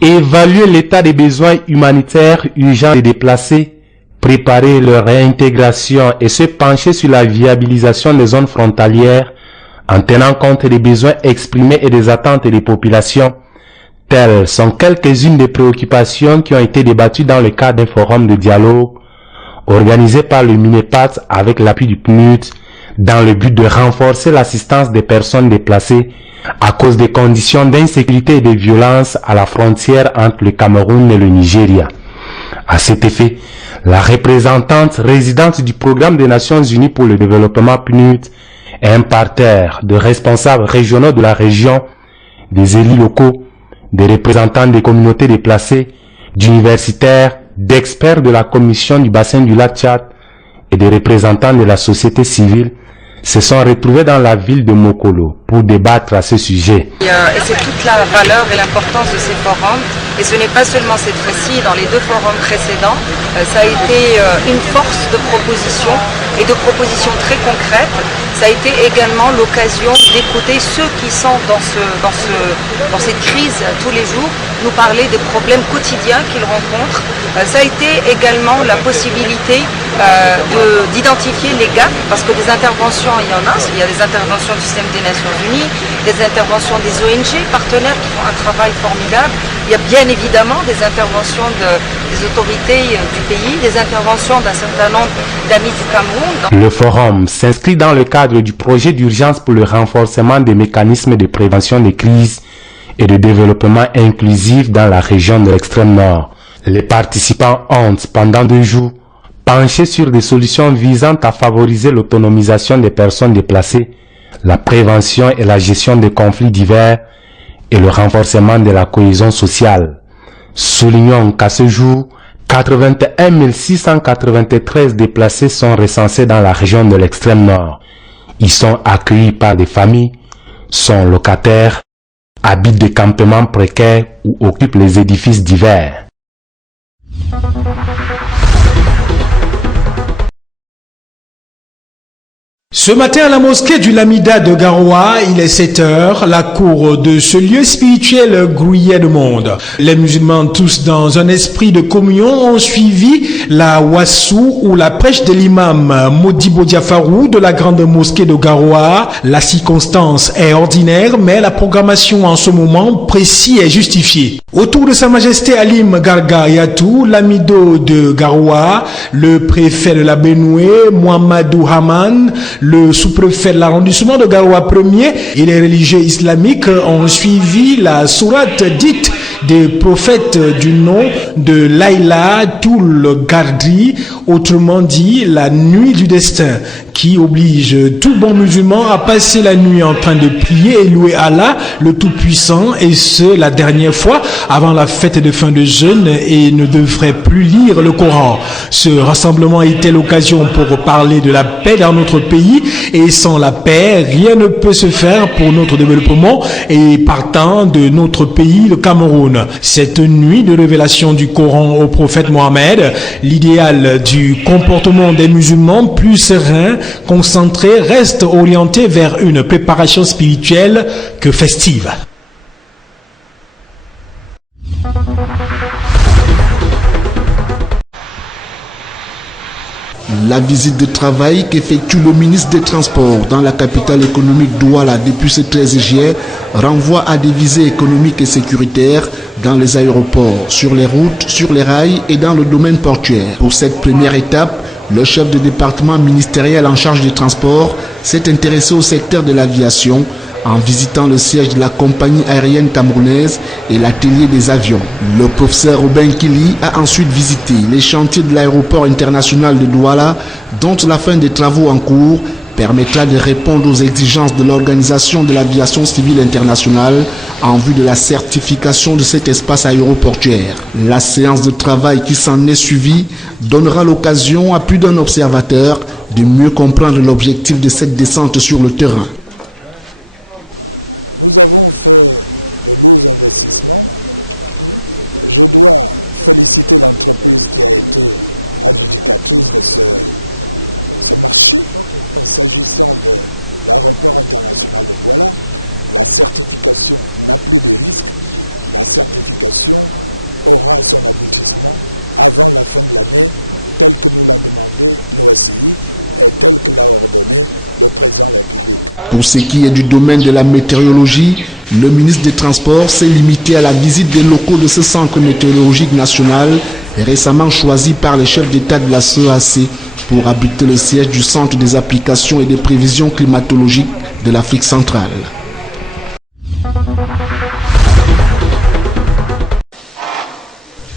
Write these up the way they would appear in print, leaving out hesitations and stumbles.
évaluer l'état des besoins humanitaires urgents des déplacés, préparer leur réintégration et se pencher sur la viabilisation des zones frontalières en tenant compte des besoins exprimés et des attentes des populations. Telles sont quelques-unes des préoccupations qui ont été débattues dans le cadre d'un forum de dialogue organisé par le MINEPAD avec l'appui du PNUD dans le but de renforcer l'assistance des personnes déplacées à cause des conditions d'insécurité et de violence à la frontière entre le Cameroun et le Nigeria. À cet effet, la représentante résidente du Programme des Nations Unies pour le développement PNUD et un parterre de responsables régionaux de la région, des élus locaux, des représentants des communautés déplacées, d'universitaires, d'experts de la commission du bassin du lac Tchad et des représentants de la société civile se sont retrouvés dans la ville de Mokolo pour débattre à ce sujet. Et c'est toute la valeur et l'importance de ces forums. Et ce n'est pas seulement cette fois-ci, dans les deux forums précédents, ça a été une force de proposition et de propositions très concrètes. Ça a été également l'occasion d'écouter ceux qui sont dans cette crise tous les jours, nous parler des problèmes quotidiens qu'ils rencontrent. Ça a été également la possibilité d'identifier les gaps, parce que des interventions, il y en a. Il y a des interventions du système des Nations Unies, des interventions des ONG partenaires qui font un travail formidable. Il y a bien évidemment des interventions des autorités du pays, des interventions d'un certain nombre d'amis du Cameroun. Le forum s'inscrit dans le cadre du projet d'urgence pour le renforcement des mécanismes de prévention des crises et de développement inclusif dans la région de l'extrême nord. Les participants ont, pendant 2 jours, penché sur des solutions visant à favoriser l'autonomisation des personnes déplacées, la prévention et la gestion des conflits divers et le renforcement de la cohésion sociale. Soulignons qu'à ce jour, 81 693 déplacés sont recensés dans la région de l'extrême nord. Ils sont accueillis par des familles, sont locataires, habitent des campements précaires ou occupent les édifices divers. Ce matin à la mosquée du Lamida de Garoua, il est 7 heures, la cour de ce lieu spirituel grouillait de monde. Les musulmans, tous dans un esprit de communion, ont suivi la wassou ou la prêche de l'imam Modibo Diafarou de la grande mosquée de Garoua. La circonstance est ordinaire, mais la programmation en ce moment précis est justifiée. Autour de Sa Majesté Alim Garga Yatou, l'amido de Garoua, le préfet de la Benoué, Mohamedou Haman, le sous-préfet de l'arrondissement de Garoua 1er et les religieux islamiques ont suivi la sourate dite des prophètes du nom de Laïla Toul Gardri, autrement dit la nuit du destin, qui oblige tout bon musulman à passer la nuit en train de prier et louer Allah, le Tout-Puissant, et ce, la dernière fois avant la fête de fin de jeûne, et ne devrait plus lire le Coran. Ce rassemblement était l'occasion pour parler de la paix dans notre pays, et sans la paix, rien ne peut se faire pour notre développement, et partant de notre pays, le Cameroun. Cette nuit de révélation du Coran au prophète Mohammed, l'idéal du comportement des musulmans plus serein, concentré, reste orienté vers une préparation spirituelle que festive. La visite de travail qu'effectue le ministre des Transports dans la capitale économique Douala depuis ce 13 juillet renvoie à des visées économiques et sécuritaires dans les aéroports, sur les routes, sur les rails et dans le domaine portuaire. Pour cette première étape, le chef de département ministériel en charge des transports s'est intéressé au secteur de l'aviation en visitant le siège de la compagnie aérienne camerounaise et l'atelier des avions. Le professeur Robin Kili a ensuite visité les chantiers de l'aéroport international de Douala, dont la fin des travaux en cours permettra de répondre aux exigences de l'Organisation de l'aviation civile internationale en vue de la certification de cet espace aéroportuaire. La séance de travail qui s'en est suivie donnera l'occasion à plus d'un observateur de mieux comprendre l'objectif de cette descente sur le terrain. Nous avons fait de lourds investissements. Je dois féliciter l'entreprise qui a été adjudicatrice de ce marché. S'agissant de l'aéroport international de Douala, la certification n'a plus de risque. la certification aura son aboutissement avant la fin de l'année, tel que nous l'a demandé l'OACI et tel que l'a ordonné le président de la République. Pour ce qui est du domaine de la météorologie, le ministre des Transports s'est limité à la visite des locaux de ce centre météorologique national, récemment choisi par les chefs d'État de la CEAC pour abriter le siège du Centre des applications et des prévisions climatologiques de l'Afrique centrale.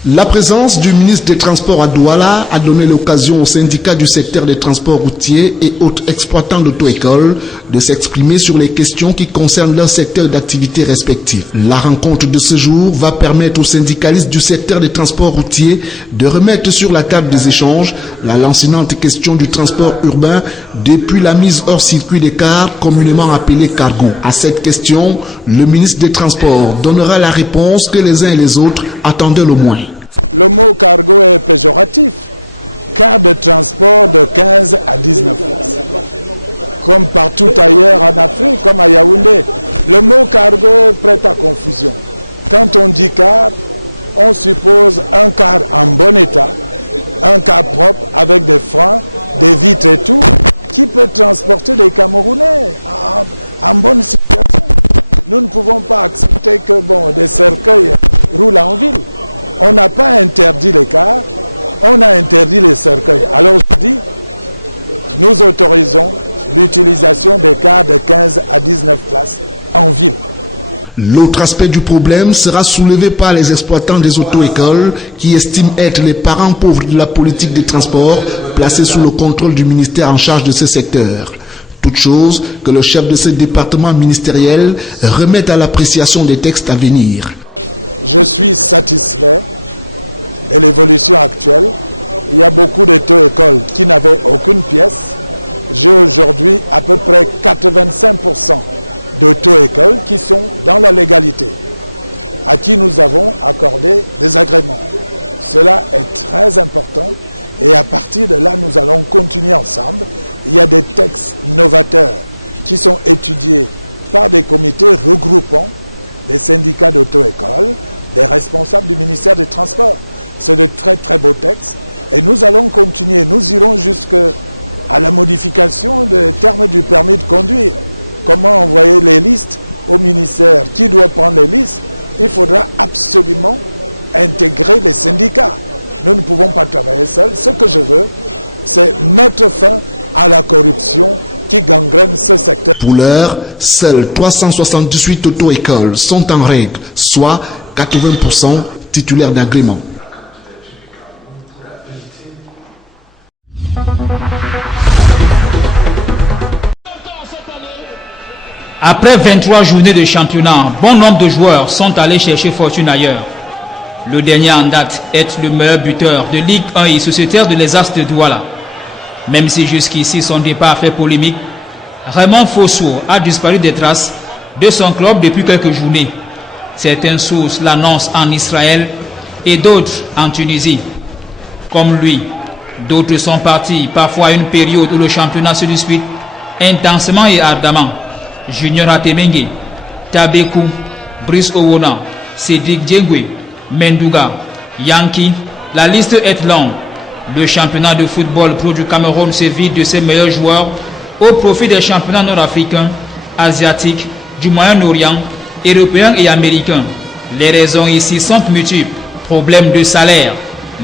La présence du ministre des Transports à Douala a donné l'occasion aux syndicats du secteur des transports routiers et autres exploitants d'auto-écoles de s'exprimer sur les questions qui concernent leur secteur d'activité respectif. La rencontre de ce jour va permettre aux syndicalistes du secteur des transports routiers de remettre sur la table des échanges la lancinante question du transport urbain depuis la mise hors circuit des cars communément appelés cargo. À cette question, le ministre des Transports donnera la réponse que les uns et les autres attendaient le moins. Le mot cargo est péjoratif. Car de transport de 15 à 19 places. Comme partout ailleurs en Afrique, comme à Yaoundé. Le mot cargo prête à confusion. Quand on dit car, on suppose un car en bon état, un car propre avec des freins, des vitres et tout, qui peut transporter des Camerounais en bonne situation. Nous ne pouvons pas accepter que des cercueils roulent en ville. On n'a pas interdit les cars, on a interdit les cercueils. Alors je dis, nous autorisons l'utilisation des cars de 15 à 19 places en ville. L'autre aspect du problème sera soulevé par les exploitants des auto-écoles qui estiment être les parents pauvres de la politique des transports placés sous le contrôle du ministère en charge de ce secteur. Toute chose que le chef de ce département ministériel remette à l'appréciation des textes à venir. Je suis satisfait de l'évolution actuelle. Il y a beaucoup d'auto-écoles qui n'avaient aucune pièce. J'ai aujourd'hui à peu près 85% d'auto-écoles qui sont dans la légalité, à qui nous avons accordé des agréments. Cela est très important et à partir de là, nous allons continuer ensemble. Il y a des textes novateurs qui sont étudiés par des comités regroupant des syndicats d'auto-écoles, des responsables du ministère des Transports. C'est de très très beaux textes et nous allons continuer. Nous irons jusqu'à la modification des termes du permis de conduire. Comment envoyer les listes au ministère? Qui doit prendre les listes? Il faudra absolument intégrer les syndicats. Nous ne pouvons pas travailler seuls. Ce que je veux, c'est mettre fin à la corruption qui gangrène ce secteur. Pour l'heure, seules 378 auto-écoles sont en règle, soit 80% titulaires d'agrément. Après 23 journées de championnat, bon nombre de joueurs sont allés chercher fortune ailleurs. Le dernier en date est le meilleur buteur de Ligue 1 et sociétaire de les As de Douala. Même si jusqu'ici son départ fait polémique, Raymond Fosso a disparu des traces de son club depuis quelques journées. Certaines sources l'annoncent en Israël et d'autres en Tunisie. Comme lui, d'autres sont partis parfois à une période où le championnat se dispute intensément et ardemment. Junior Atemengue, Tabekou, Brice Owona, Cédric Diengwe, Mendouga, Yankee, la liste est longue. Le championnat de football pro du Cameroun se vide de ses meilleurs joueurs au profit des championnats nord-africains, asiatiques, du Moyen-Orient, européens et américains. Les raisons ici sont multiples. Problèmes de salaire,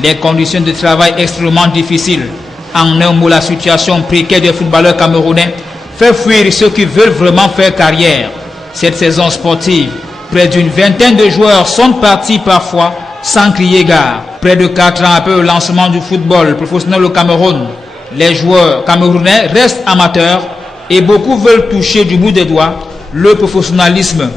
les conditions de travail extrêmement difficiles. En un mot, la situation précaire des footballeurs camerounais fait fuir ceux qui veulent vraiment faire carrière. Cette saison sportive, près d'une vingtaine de joueurs sont partis parfois sans crier gare. Près de 4 ans après le lancement du football professionnel au Cameroun, les joueurs camerounais restent amateurs et beaucoup veulent toucher du bout des doigts le professionnalisme